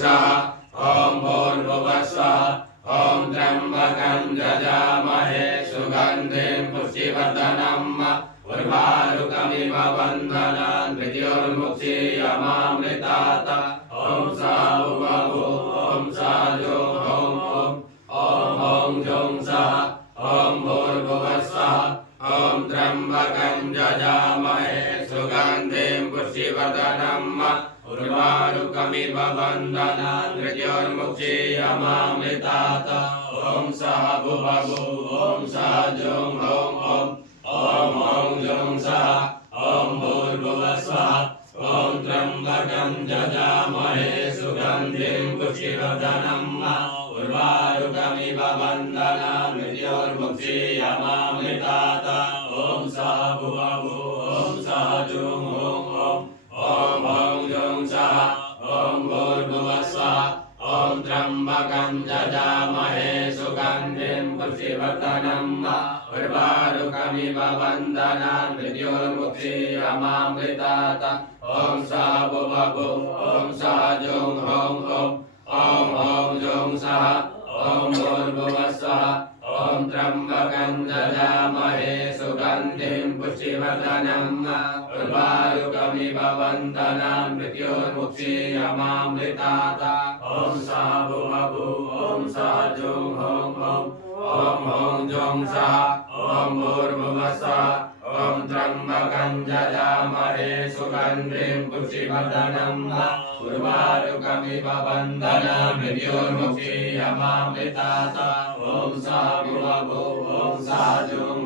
सः ॐ भूर्भुवस्सः ॐ त्र्यम्बकं यजामहे सुगन्धिं पुष्टिवर्धनम् उर्वारुकमिव बन्धनान् मृत्योर्मुक्षीयमामृतात् ॐ सा भुवभु ॐ सा जो ॐ जों सः ॐ भूर्भुवस्सः ॐ त्र्यम्बकं यजामहे सुगन्धिं पुष्टिवर्धनम् उर्वारुकमिव बन्धनान् मृत्योर्मुक्षीयमामृतात् ॐ सः भुवभु ॐ सा जों ॐ जों सः ॐ भूर्भुवस्सः ॐ त्र्यम्बकं यजामहे सुगन्धिं पुष्टिवर्धनम् उर्वारुकमिव बन्धनान् मृत्योर्मुक्षीयमामृतात् ॐ सः भुवभु ॐ सः जों ॐ जों सः ॐ भूर्भुवस्सः ॐ त्र्यम्बकं यजामहे सुगन्धिं पुष्टिवर्धनम् उर्वारुकमिव बन्धनान् मृत्योर्मुक्षीयमामृतात् ॐ सः भुवभु ॐ सः जों ॐ जों सः ॐ भूर्भुवस्सः ॐ त्र्यम्बकं यजामहे सुगन्धिं पुष्टिवर्धनम् उर्वारुकमिव बन्धनान् मृत्योर्मुक्षीयमामृतात् ॐ सः भुवभु ॐ सः जों ॐ जों सः ॐ भूर्भुवस्सः ॐ त्र्यम्बकं यजामहे सुगन्धिं पुष्टिवर्धनम् उर्वारुकमिव बन्धनान् मृत्योर्मुक्षीयमामृतात् ॐ सः भुवभु ॐ सः जों